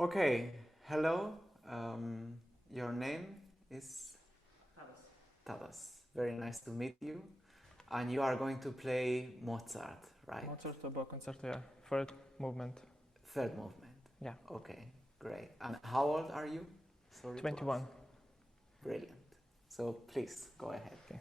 Okay, hello. Your name is? Tadas. Very nice to meet you. And you are going to play Mozart, right? Mozart Oboe Concerto, yeah. Third movement. Third movement. Yeah. Okay, great. And how old are you? Sorry. 21. Brilliant. So please go ahead. Okay.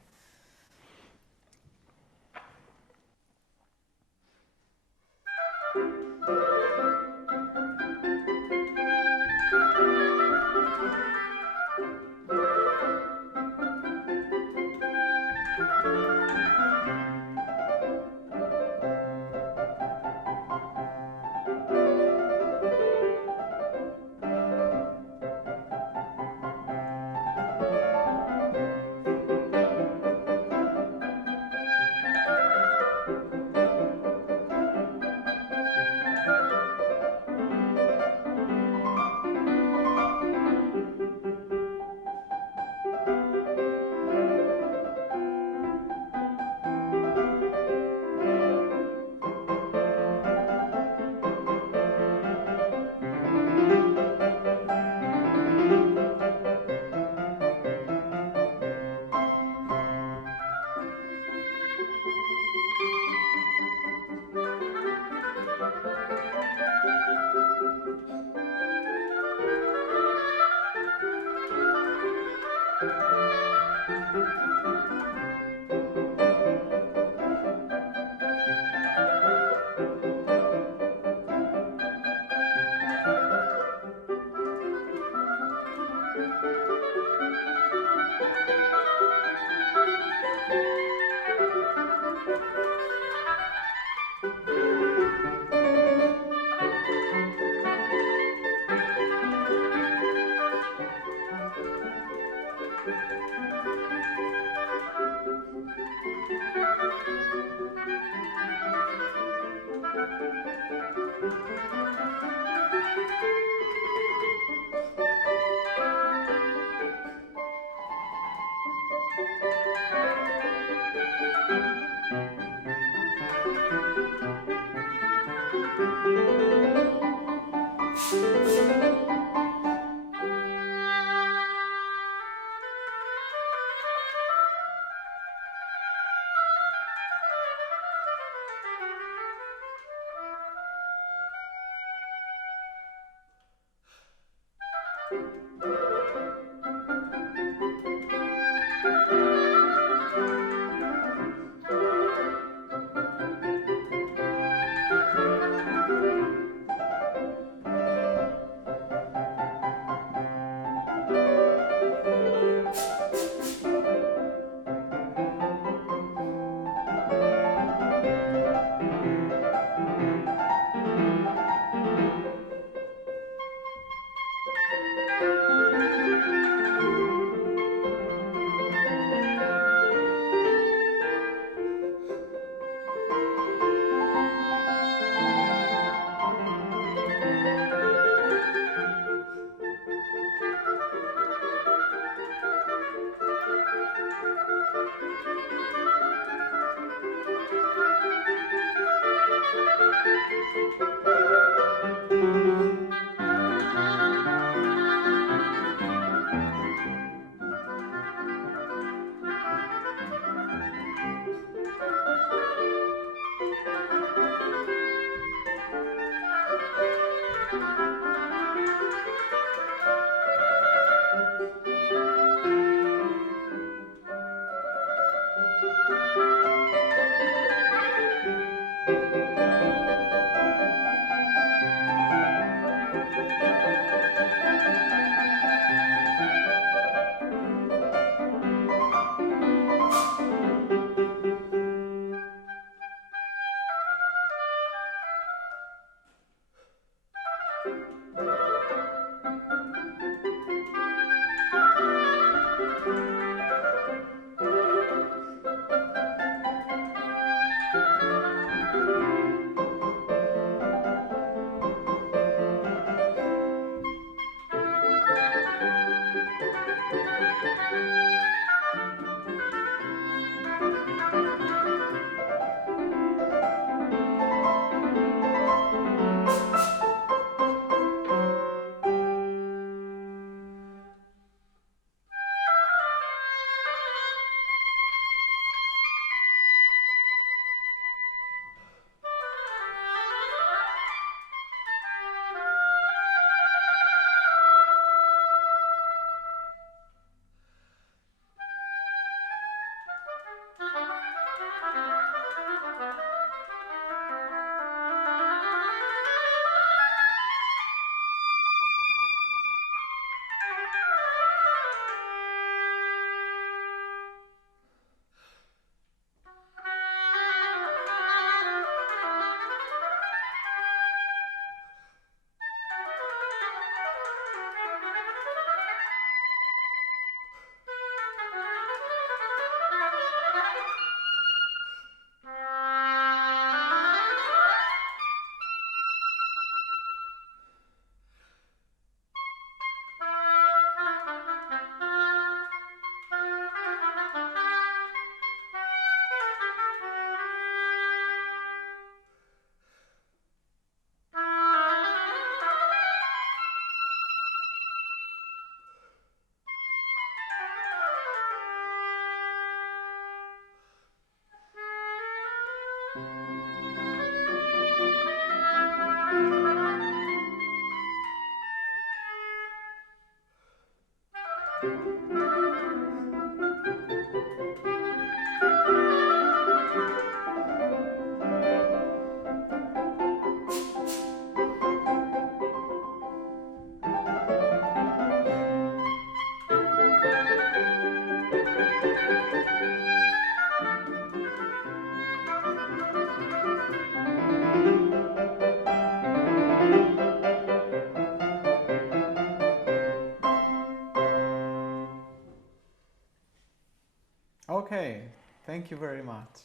Okay, thank you very much.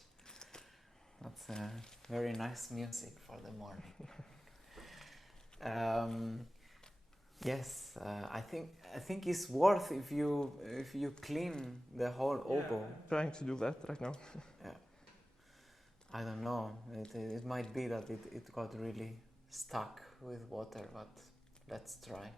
That's very nice music for the morning. Yes, I think it's worth if you clean the whole oboe. I'm trying to do that right now. Yeah. I don't know. It might be that it got really stuck with water, but let's try.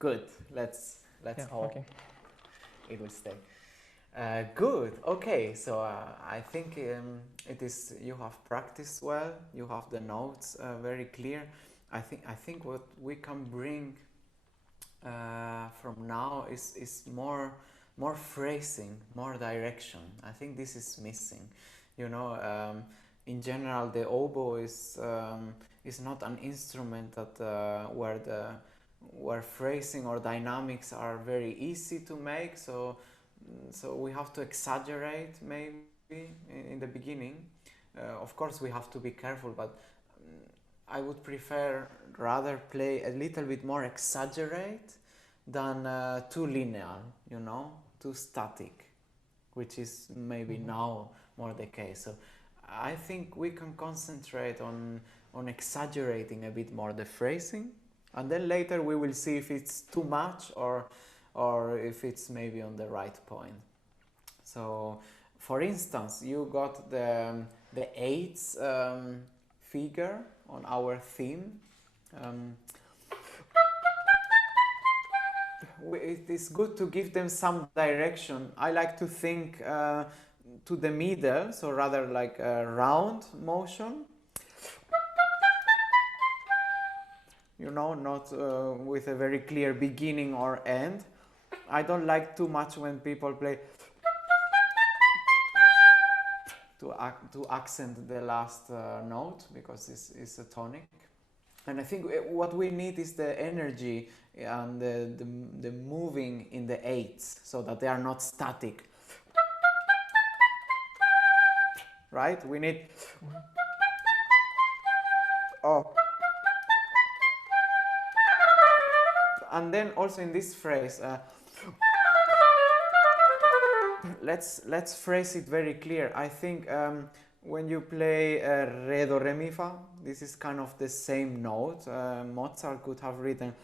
Good. Let's hope okay. it will stay. Good. Okay. So I think it is. You have practiced well. You have the notes very clear. I think what we can bring from now is more phrasing, more direction. I think this is missing. You know, in general, the oboe is not an instrument that where phrasing or dynamics are very easy to make. So we have to exaggerate maybe in the beginning. Of course, we have to be careful, but I would prefer rather play a little bit more exaggerate than too linear, you know, too static, which is maybe now more the case. So I think we can concentrate on exaggerating a bit more the phrasing, and then later we will see if it's too much or if it's maybe on the right point. So, for instance, you got the eighths figure on our theme. It is good to give them some direction. I like to think to the middle, so rather like a round motion. You know, not with a very clear beginning or end. I don't like too much when people play to accent the last note, because it's a tonic. And I think what we need is the energy and the moving in the eighths, so that they are not static. Right? We need... Oh. And then also in this phrase, let's phrase it very clear. I think when you play re do re mi fa, this is kind of the same note. Mozart could have written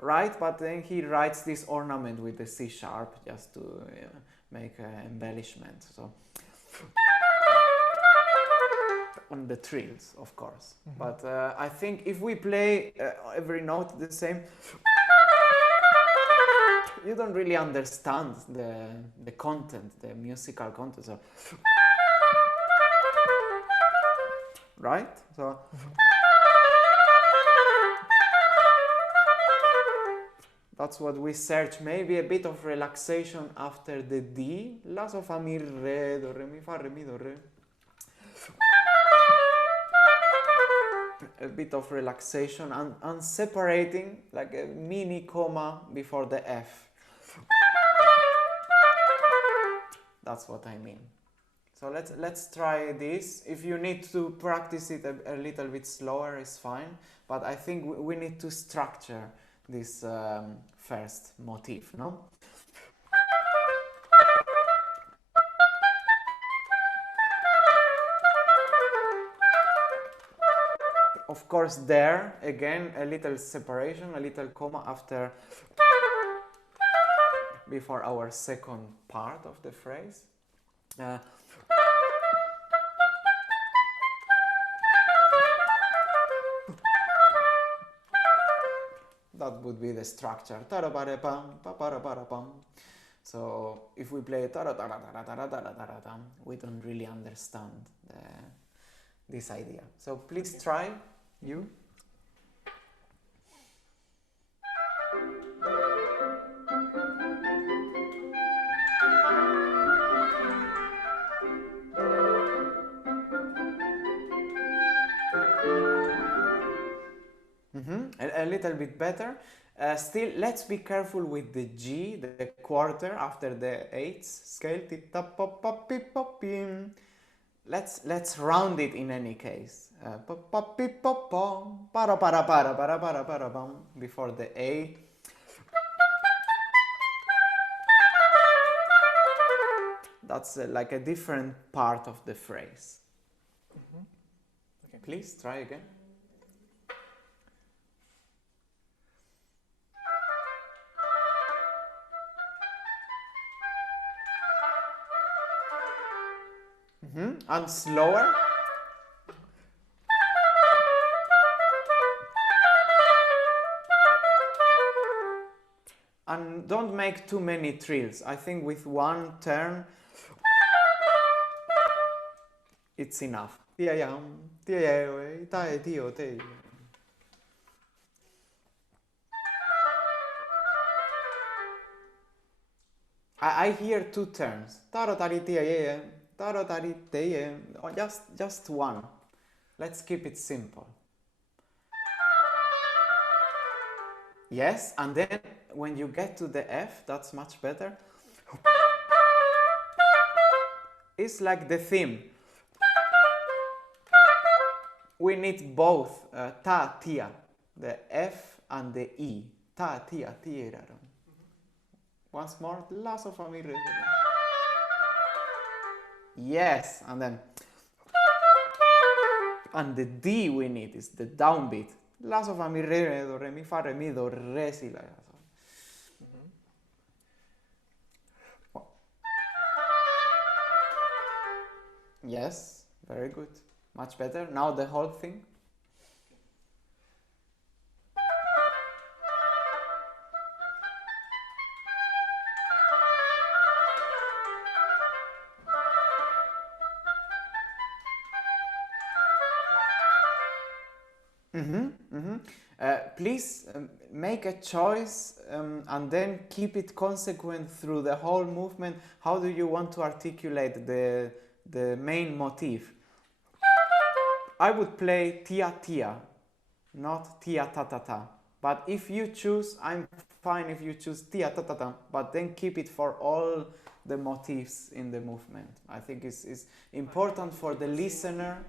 right, but then he writes this ornament with the C sharp just to make an embellishment. So on the trills, of course. But I think if we play every note the same, you don't really understand the content, the musical content. So, right? So that's what we search. Maybe a bit of relaxation after the D. La, so, fa, mi, re, do, re, mi, fa, re, mi, do, re. A bit of relaxation and separating, like a mini comma before the F. That's what I mean. So let's try this. If you need to practice it a little bit slower, it's fine. But I think we need to structure this first motif, no? Of course, there, again, a little separation, a little comma after, before our second part of the phrase. That would be the structure. So So if we play we don't really understand this idea. So please try, you. A little bit better. Still, let's be careful with the G, the quarter after the eighths scale. Let's round it in any case. Before the A. That's like a different part of the phrase. Okay. Please try again. And slower. And don't make too many trills. I think with one turn it's enough. I hear two turns. Or just one. Let's keep it simple. Yes, and then when you get to the F, that's much better. It's like the theme. We need both ta, tia, the F and the E. Ta, tia, tia. Once more, la, so, fa, mi, re. Yes, and then, and the D we need is the downbeat. La, so, fa, mi, re, do, re, mi, fa, re, mi, do, re, si, la, so. Yes, very good. Much better. Now the whole thing. Please make a choice and then keep it consequent through the whole movement. How do you want to articulate the main motif? I would play tia tia, not tia ta ta ta. But if you choose, I'm fine if you choose tia ta ta ta, but then keep it for all the motifs in the movement. I think it's important for the listener.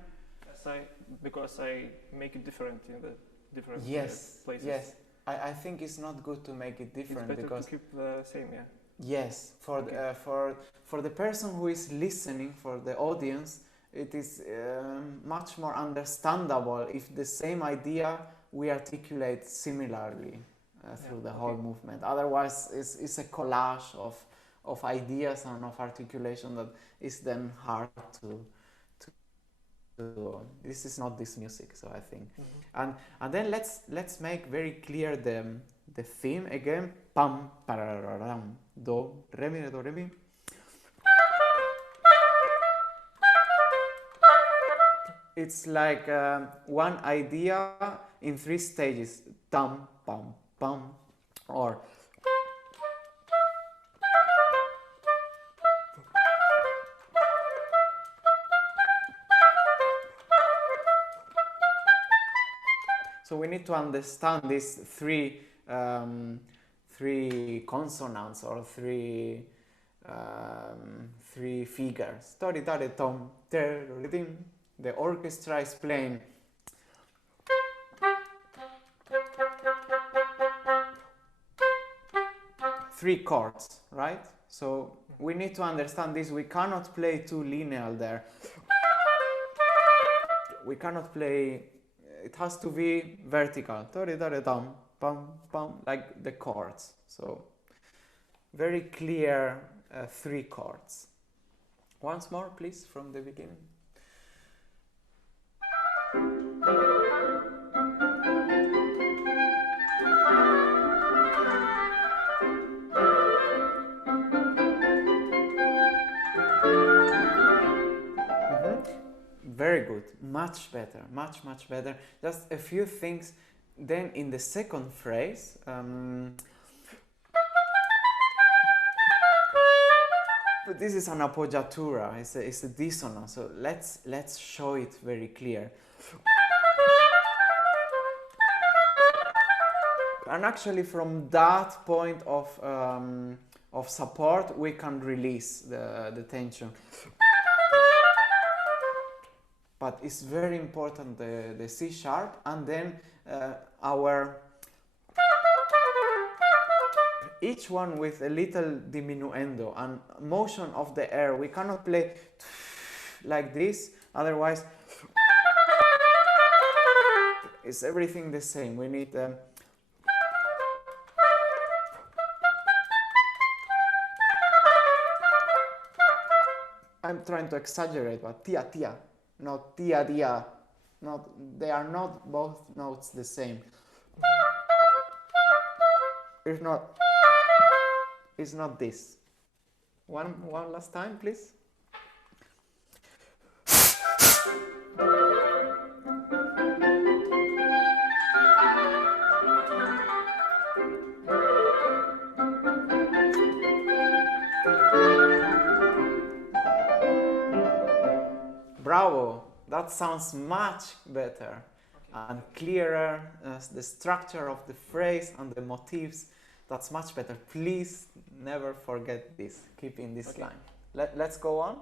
Because I make it different in the different places. Yes, I think it's not good to make it different. It's better because to keep the same, yeah. Yes, for the person who is listening, for the audience, it is much more understandable if the same idea we articulate similarly through the whole movement. Otherwise, it's a collage of ideas and of articulation that is then hard to this is not this music, so I think. And then let's make very clear the theme again. Pam pararam do re mi do re mi. It's like one idea in 3 stages. Tam pam pam, or so we need to understand these three consonants or three figures. The orchestra is playing three chords, right? So we need to understand this. We cannot play too linear there. We cannot play. It has to be vertical, like the chords. So very clear 3 chords. Once more, please, from the beginning. much better, much better. Just a few things. Then in the second phrase, but this is an appoggiatura, it's a dissonance, so let's show it very clear. And actually from that point of support we can release the tension. But it's very important the C sharp, and then our each one with a little diminuendo and motion of the air. We cannot play like this, otherwise it's everything the same. We need I'm trying to exaggerate, but tia tia, not tia tia. Not, they are not both notes the same. It's not this. One last time, please. Bravo! That sounds much better and clearer. The structure of the phrase and the motifs, that's much better. Please never forget this. Keep in this line. Let's go on.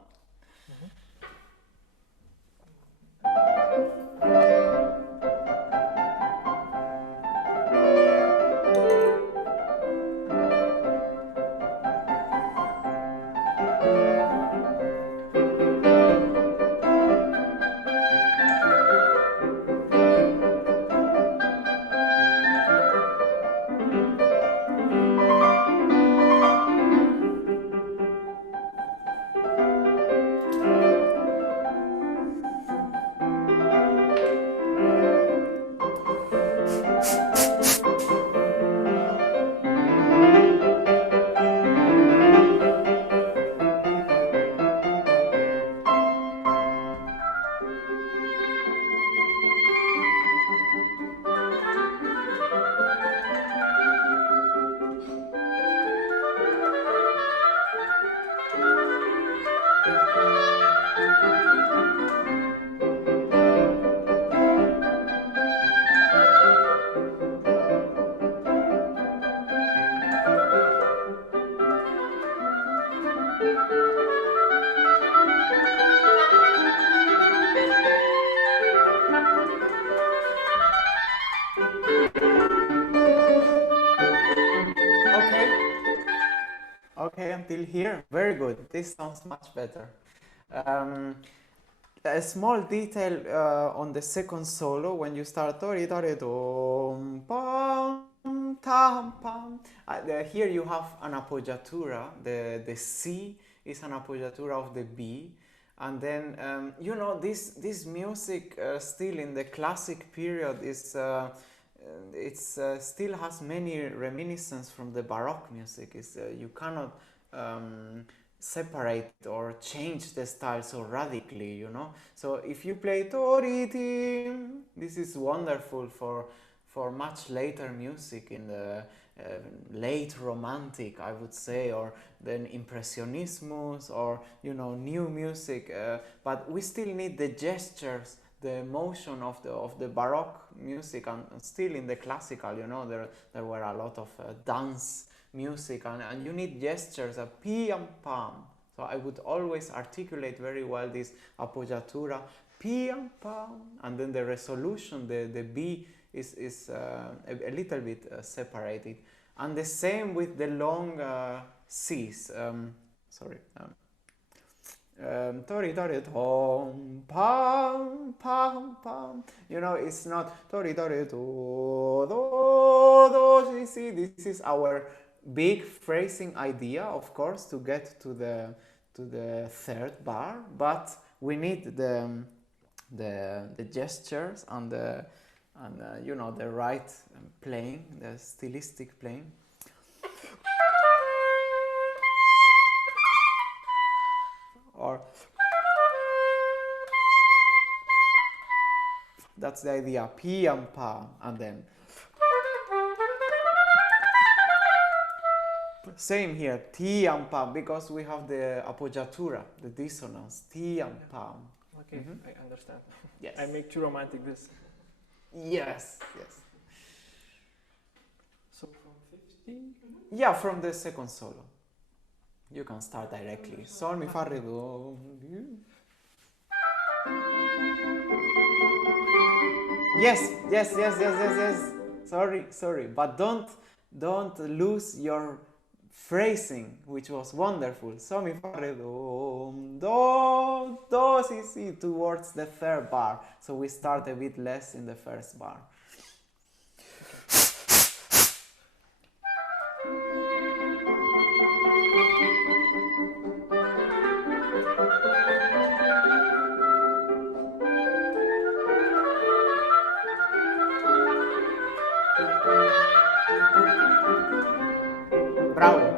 Until here, very good. This sounds much better. A small detail on the second solo, when you start tori tori dum pam tam pam. Here you have an appoggiatura. The C is an appoggiatura of the B, and then you know, this music still in the classic period is. Still has many reminiscences from the Baroque music. You cannot separate or change the style so radically, you know. So if you play tori-tim, this is wonderful for much later music in the late Romantic, I would say, or then Impressionismus, or you know, new music. But we still need the gestures, the emotion of the Baroque music, and still in the classical, you know, there were a lot of dance music, and you need gestures, a pi and pam. So I would always articulate very well this appoggiatura, pi and pam, and then the resolution, the B is a little bit separated, and the same with the long C's. Tori tori tom pam pam pam. You know, it's not tori tori do do do. See, this is our big phrasing idea, of course, to get to the third bar, but we need the gestures and you know, the right playing, the stylistic playing. Or That's the idea. Pi and pa, and then same here. Ti and pa, because we have the appoggiatura, the dissonance. Ti and pa. Okay, I understand. Yes. I make too romantic this. Yes, yes. So from 50? Yeah, from the second solo. You can start directly. Sol, mi, fa, re, do. Yes. Sorry. But don't lose your phrasing, which was wonderful. Sol, mi, fa, re, do, si, towards the third bar. So we start a bit less in the first bar.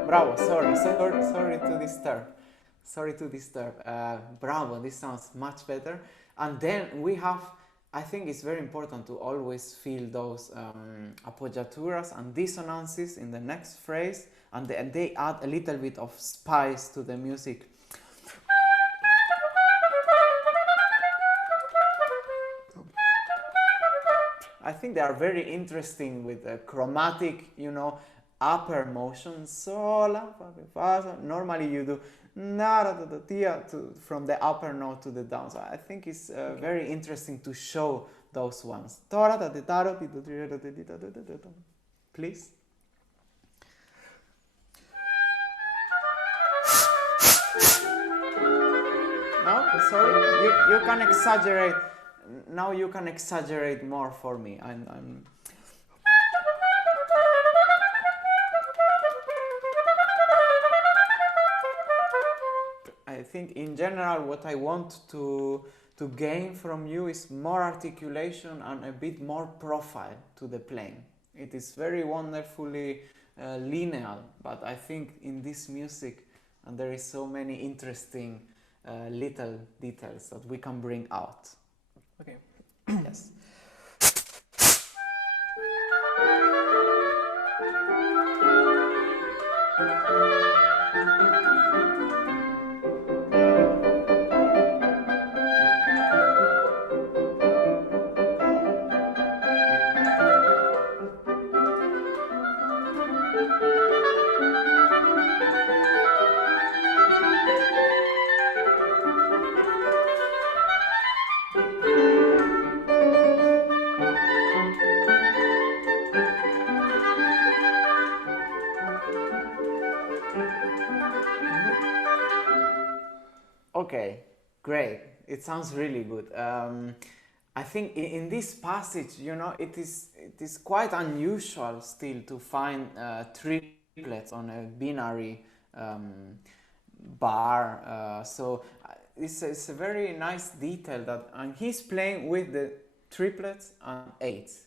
Bravo. Sorry to disturb. Bravo, this sounds much better. And then we have, I think it's very important to always feel those appoggiaturas and dissonances in the next phrase, and they add a little bit of spice to the music. I think they are very interesting with the chromatic, upper motion. Sola, fa, fa. Normally you do from the upper note to the down. So I think it's very interesting to show those ones. Please. No, sorry. You can exaggerate. Now you can exaggerate more for me. I think in general what I want to gain from you is more articulation and a bit more profile to the playing. It is very wonderfully linear, but I think in this music there is so many interesting little details that we can bring out. Okay. Yes. Okay, great. It sounds really good. I think in this passage, it is quite unusual still to find triplets on a binary bar. So it's a very nice detail and he's playing with the triplets and eights,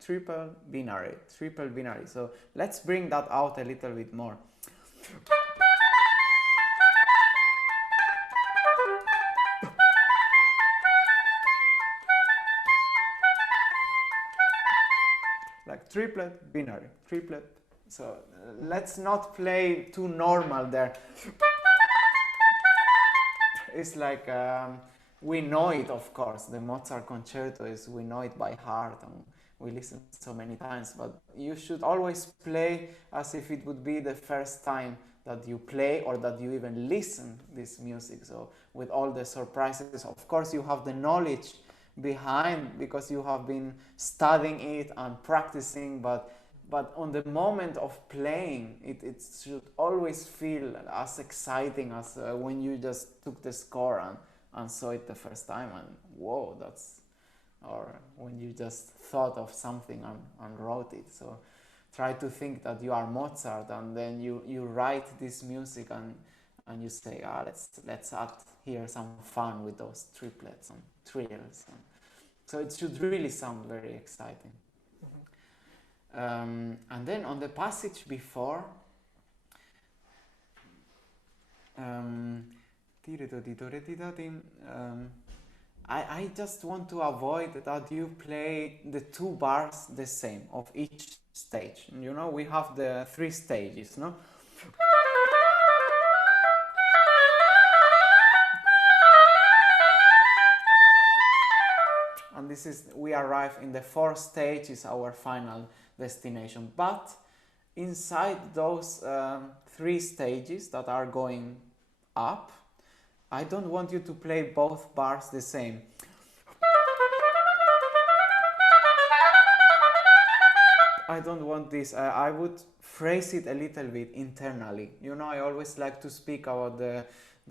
triple binary. So let's bring that out a little bit more. Like triplet, binary, triplet. So let's not play too normal there. It's like, we know it, of course, the Mozart concerto we know it by heart and we listen so many times, but you should always play as if it would be the first time that you play or that you even listen this music. So with all the surprises, of course you have the knowledge behind because you have been studying it and practicing, but on the moment of playing it should always feel as exciting as when you just took the score and saw it the first time and whoa, or when you just thought of something and wrote it. So try to think that you are Mozart and then you write this music and you say, let's add here some fun with those triplets and trills. So it should really sound very exciting. And then on the passage before, I just want to avoid that you play the 2 bars the same of each stage. You know, we have the 3 stages, no? And this is, we arrive in the 4th stage, is our final destination. But inside those 3 stages that are going up, I don't want you to play both bars the same. I don't want this. I would phrase it a little bit internally. You know, I always like to speak about the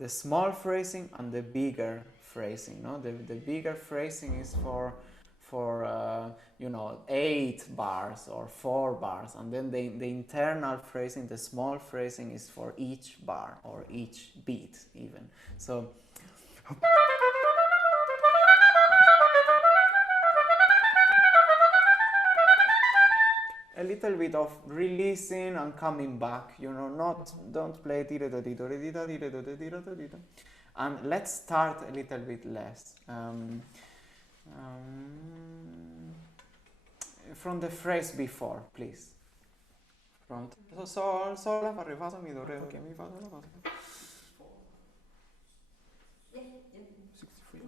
small phrasing and the bigger phrasing. No, the bigger phrasing is for you know, 8 bars or 4 bars, and then the internal phrasing, the small phrasing, is for each bar or each beat even. So a little bit of releasing and coming back, you know, don't play and let's start a little bit less. From the phrase before, please. From sol, sol, la, fa, re, fa, sol, mi, do, re, do, che, mi, fa, sol, la, fa, sol. 63.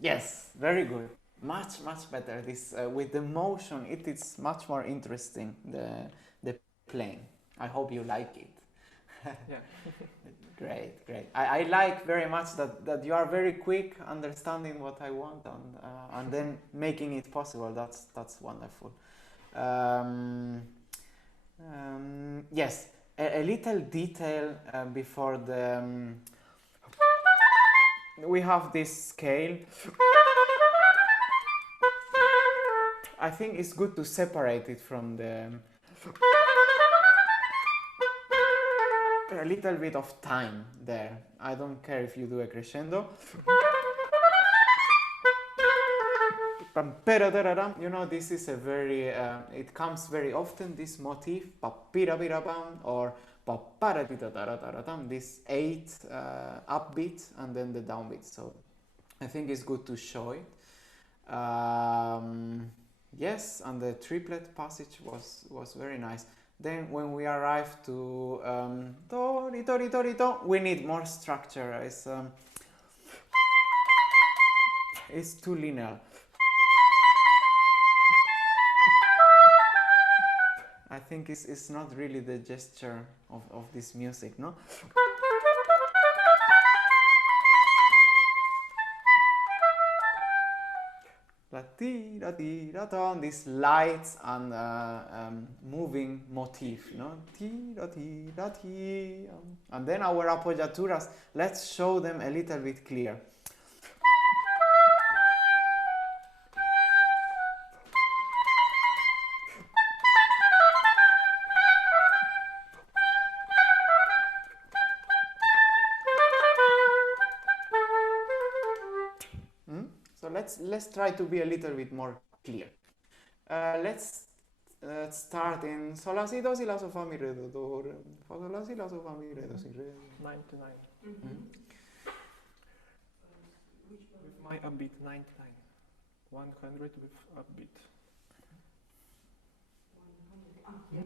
Yes, very good. Much better. This with the motion, it is much more interesting, the playing. I hope you like it. Yeah. Great. I like very much that you are very quick understanding what I want and then making it possible. That's wonderful. Yes, a little detail before the. We have this scale. I think it's good to separate it from the. A little bit of time there. I don't care if you do a crescendo. You know, this is a very, it comes very often, this motif, or this 8 upbeat and then the downbeat. So I think it's good to show it. Yes, and the triplet passage was very nice. Then when we arrive to do, ri, do, ri, do, ri, do, we need more structure. It's too linear. I think it's not really the gesture of this music, no? This lights and moving motif, no? And then our appoggiaturas, let's show them a little bit clear. Let's try to be a little bit more clear. Let's start in sol la si do si la so fa mi re do do re fa sol la si la so fa mi re do si re. 99. With my upbeat 99. 100 with upbeat. 100.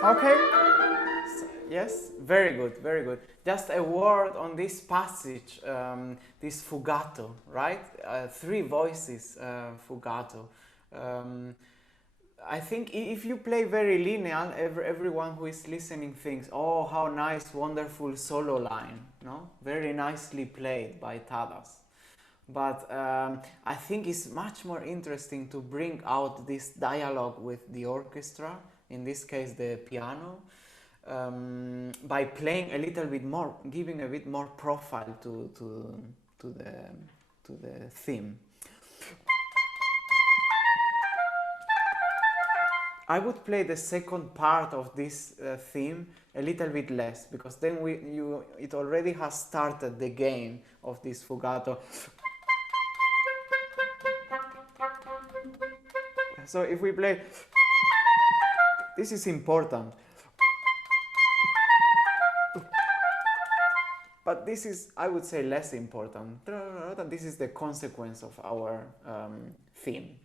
Okay. Yes, very good, very good. Just a word on this passage, this fugato, right? Three voices, fugato. I think if you play very linear, everyone who is listening thinks, oh, how nice, wonderful solo line, no? Very nicely played by Tadas. But I think it's much more interesting to bring out this dialogue with the orchestra, in this case the piano, by playing a little bit more, giving a bit more profile to the theme. I would play the second part of this theme a little bit less, because then it already has started the game of this fugato. So if we play, this is important, but this is, I would say, less important. This is the consequence of our theme.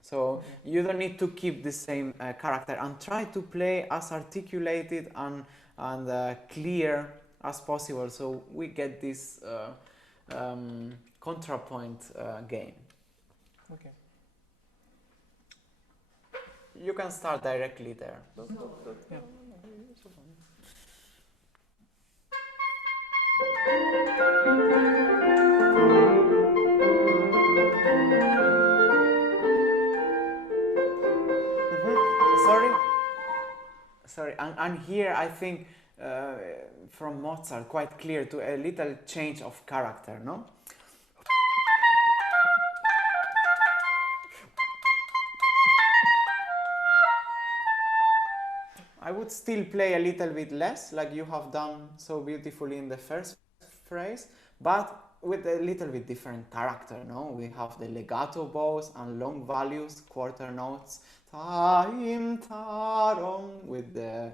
So you don't need to keep the same character, and try to play as articulated and clear as possible, so we get this contrapoint game. Okay. You can start directly there. Yeah. Sorry, and here I think from Mozart quite clear to a little change of character, no? I would still play a little bit less, like you have done so beautifully in the first phrase, but with a little bit different character, no? We have the legato bows and long values, quarter notes, taim tarom, with the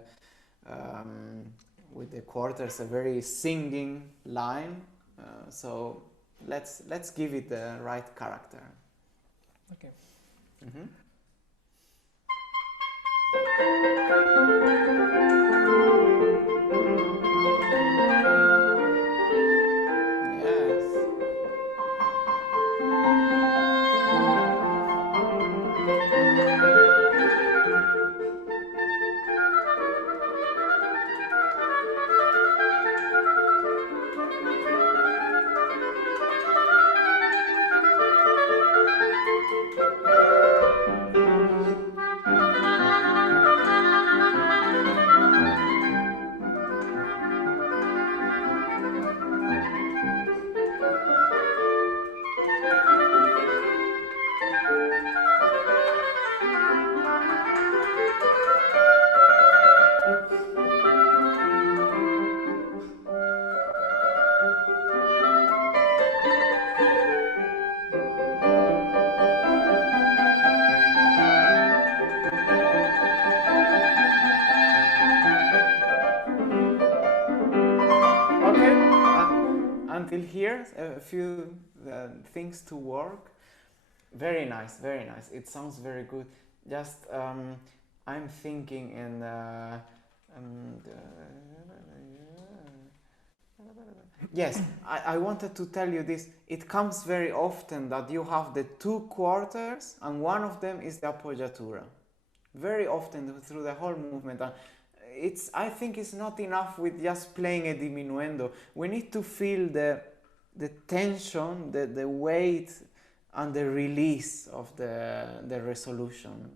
quarters, a very singing line. So let's give it the right character. Okay. Mm-hmm. Until here, a few things to work. Very nice, very nice. It sounds very good. Just I'm thinking in yes, I wanted to tell you this. It comes very often that you have the two quarters and one of them is the appoggiatura. Very often through the whole movement. And I think it's not enough with just playing a diminuendo. We need to feel the tension, the weight and the release of the resolution.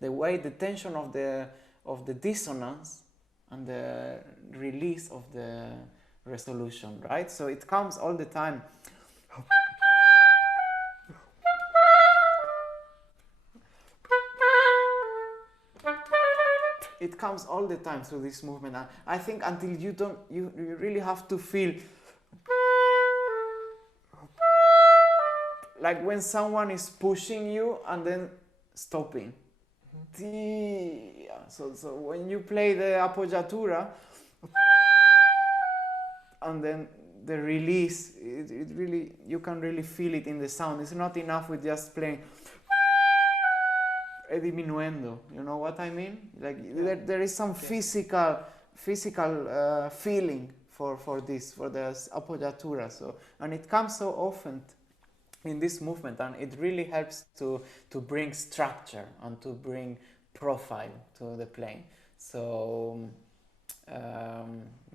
The weight, the tension of the dissonance and the release of the resolution, right? So it comes all the time. It comes all the time through this movement. I think until you really have to feel like when someone is pushing you and then stopping. So when you play the appoggiatura and then the release, it really, you can really feel it in the sound. It's not enough with just playing a diminuendo. You know what I mean? Like there is some physical feeling for this, for the appoggiatura. So, and it comes so often in this movement, and it really helps to bring structure and to bring profile to the playing. So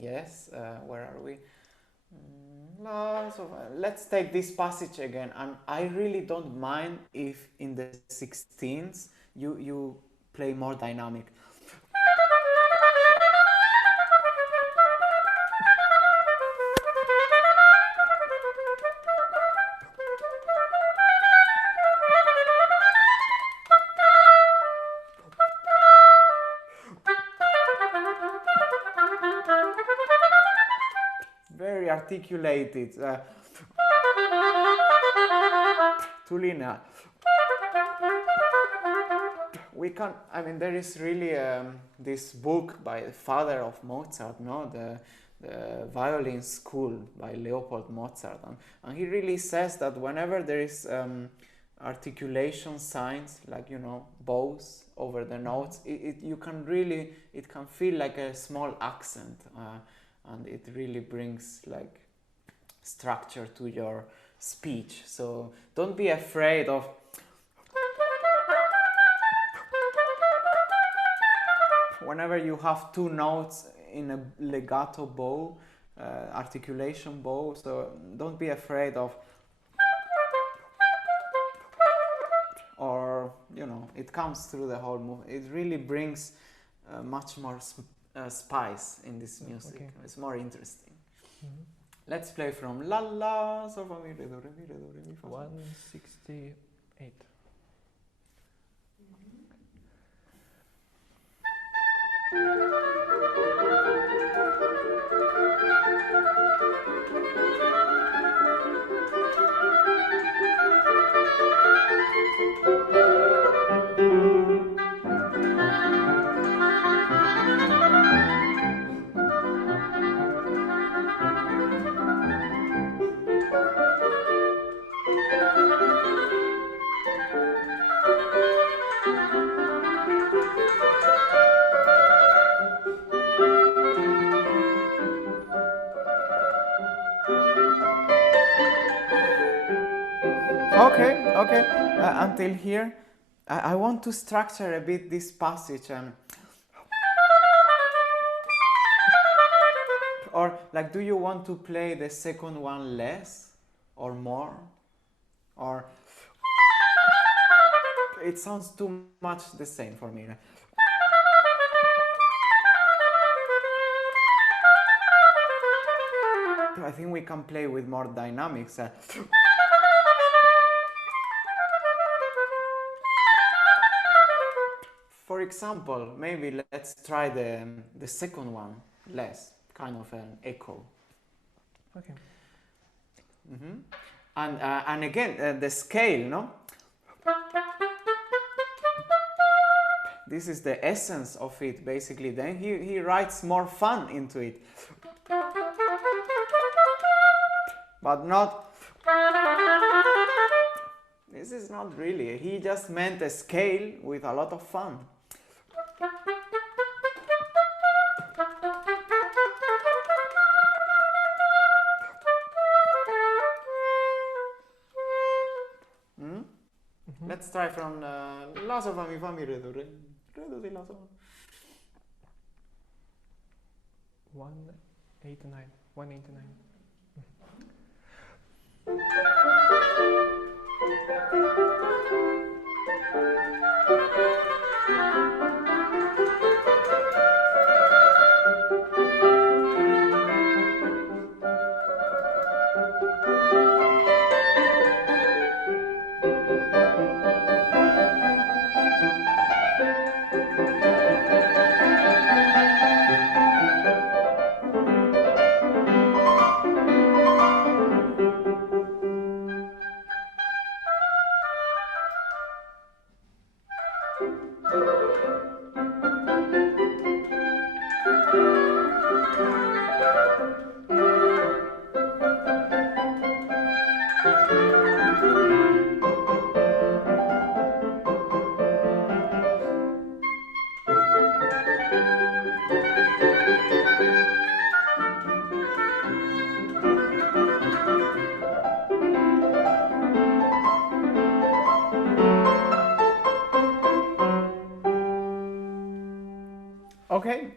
yes, where are we? So let's take this passage again, and I really don't mind if in the 16th you play more dynamic. Very articulated, too linear. We can, I mean, there is really this book by the father of Mozart, no, the violin school by Leopold Mozart, and he really says that whenever there is articulation signs, like, you know, bows over the notes, you can really, it can feel like a small accent, and it really brings like structure to your speech. So don't be afraid of whenever you have two notes in a legato bow, articulation bow, so don't be afraid of, or, you know, it comes through the whole movement. It really brings much more spice in this music. Okay. It's more interesting. Mm-hmm. Let's play from La La, Sol, Fa, Mi, Re, Do, Re, Mi, Re, Do, Re, Mi, Fa, 168. Okay, until here, I want to structure a bit this passage, or like, do you want to play the second one less or more, or it sounds too much the same for me. I think we can play with more dynamics. For example, maybe let's try the second one less, kind of an echo. Okay. Mm-hmm. And again, the scale, no? This is the essence of it, basically. Then he writes more fun into it. But not... This is not really. He just meant a scale with a lot of fun. Let's try from La sol fa mi re do si la sol. 189.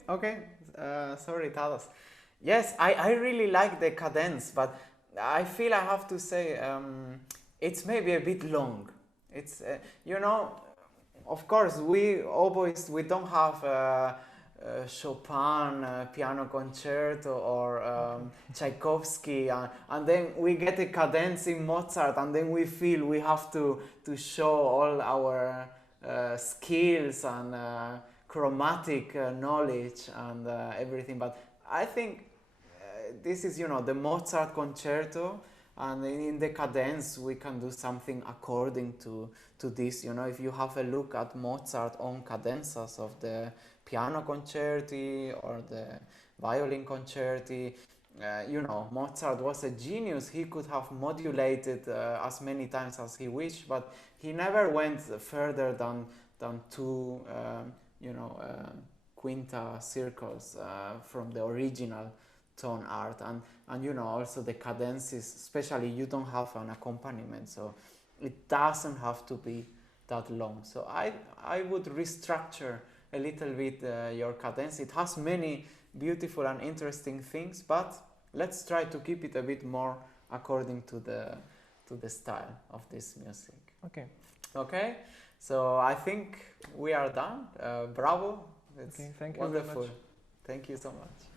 Okay. Sorry, Tadas. Yes, I really like the cadence, but I feel I have to say it's maybe a bit long. It's of course we oboists we don't have Chopin piano concerto or Tchaikovsky, and then we get a cadence in Mozart, and then we feel we have to show all our skills and chromatic knowledge and everything. But I think this is the Mozart concerto, and in the cadence we can do something according to this. If you have a look at Mozart's own cadenzas of the piano concerti or the violin concerti, Mozart was a genius. He could have modulated as many times as he wished, but he never went further than two quinta circles from the original tone art, and also the cadences, especially you don't have an accompaniment, so it doesn't have to be that long. So I would restructure a little bit your cadence. It has many beautiful and interesting things, but let's try to keep it a bit more according to the style of this music. Okay, so I think we are done. Bravo. It's thank you wonderful. very much. Thank you so much.